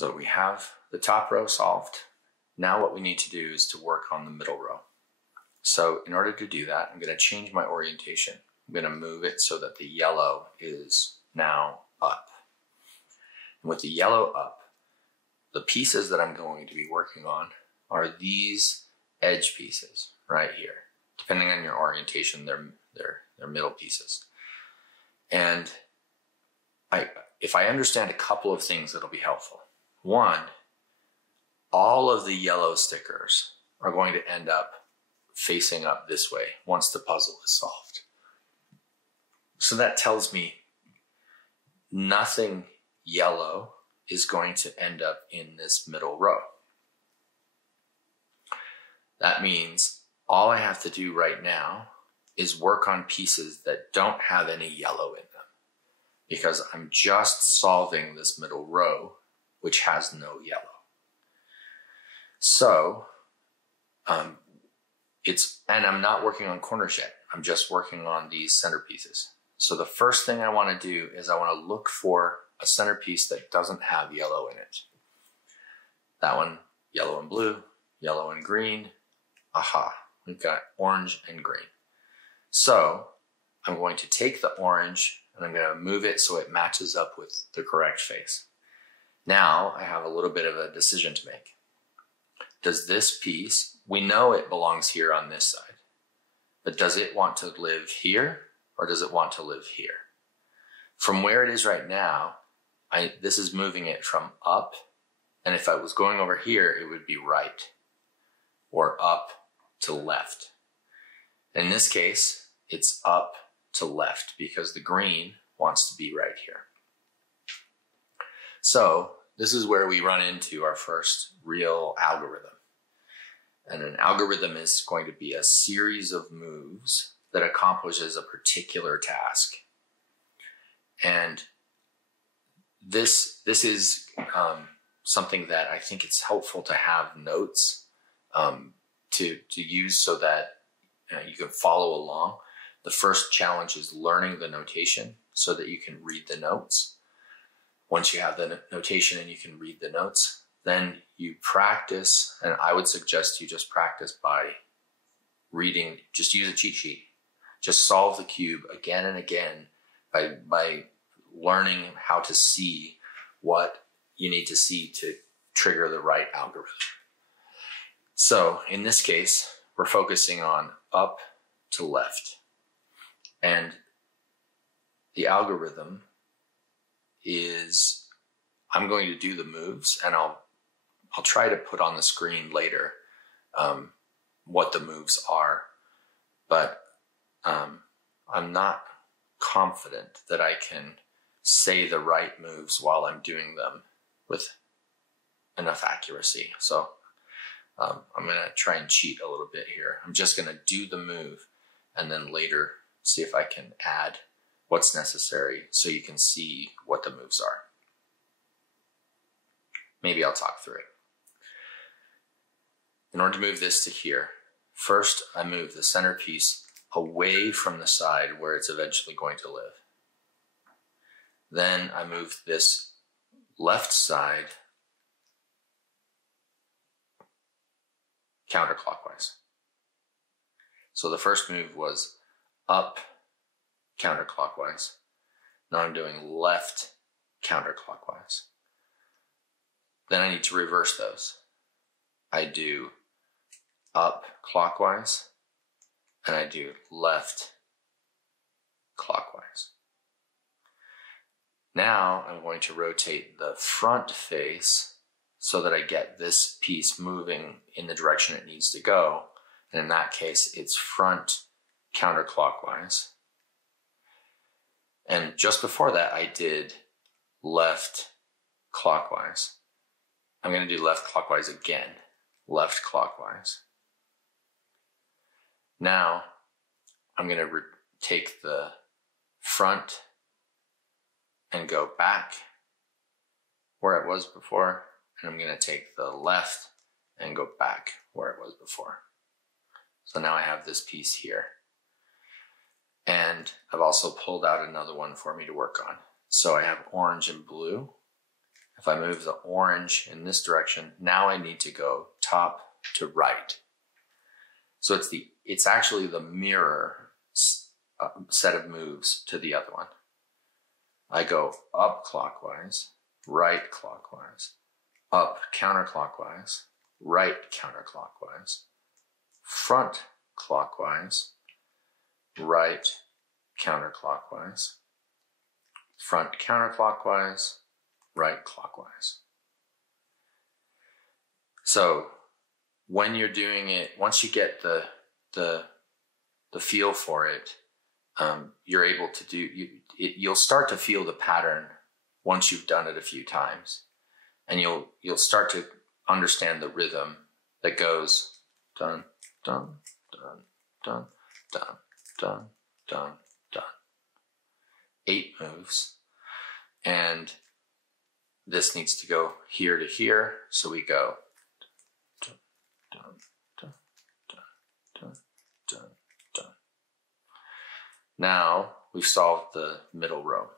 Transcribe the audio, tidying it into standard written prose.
So we have the top row solved. Now what we need to do is to work on the middle row. So in order to do that, I'm going to change my orientation. I'm going to move it so that the yellow is now up. And with the yellow up, the pieces that I'm going to be working on are these edge pieces right here. Depending on your orientation, they're middle pieces. And if I understand a couple of things, that'll be helpful. One, all of the yellow stickers are going to end up facing up this way once the puzzle is solved. So that tells me nothing yellow is going to end up in this middle row. That means all I have to do right now is work on pieces that don't have any yellow in them, because I'm just solving this middle row, which has no yellow. So, and I'm not working on corners yet. I'm just working on these centerpieces. So the first thing I want to do is I want to look for a centerpiece that doesn't have yellow in it. That one, yellow and blue, yellow and green. Aha, we've got orange and green. So I'm going to take the orange and I'm going to move it so it matches up with the correct face. Now I have a little bit of a decision to make. Does this piece, we know it belongs here on this side, but does it want to live here or does it want to live here? From where it is right now, this is moving it from up, and if I was going over here, it would be right, or up to left. In this case, it's up to left because the green wants to be right here. So this is where we run into our first real algorithm. And an algorithm is going to be a series of moves that accomplishes a particular task. And this is something that I think it's helpful to have notes to use so that you can follow along. The first challenge is learning the notation so that you can read the notes. Once you have the notation and you can read the notes, then you practice, and I would suggest you just practice by reading, just use a cheat sheet. Just solve the cube again and again by learning how to see what you need to see to trigger the right algorithm. So in this case, we're focusing on up to left. And the algorithm is, I'm going to do the moves, and I'll try to put on the screen later what the moves are, but I'm not confident that I can say the right moves while I'm doing them with enough accuracy. So I'm going to try and cheat a little bit here. I'm just going to do the move and then later see if I can add what's necessary so you can see what the moves are. Maybe I'll talk through it. In order to move this to here, first I move the centerpiece away from the side where it's eventually going to live. Then I move this left side counterclockwise. So the first move was up counterclockwise. Now I'm doing left counterclockwise. Then I need to reverse those. I do up clockwise and I do left clockwise. Now I'm going to rotate the front face so that I get this piece moving in the direction it needs to go. And in that case, it's front counterclockwise. And just before that, I did left clockwise. I'm going to do left clockwise again, left clockwise. Now I'm going to take the front and go back where it was before, and I'm going to take the left and go back where it was before. So now I have this piece here. And I've also pulled out another one for me to work on. So I have orange and blue, If I move the orange in this direction, now I need to go top to right. So it's actually the mirror set of moves to the other one. I go up clockwise, right clockwise, up counterclockwise, right counterclockwise, front clockwise, right counterclockwise, front counterclockwise, right clockwise. So when you're doing it, once you get the feel for it, you're able to do, you'll start to feel the pattern once you've done it a few times, and you'll start to understand the rhythm that goes dun dun dun dun dun dun dun dun. 8 moves, and this needs to go here to here, so we go dun dun dun dun dun dun dun. Now we've solved the middle row.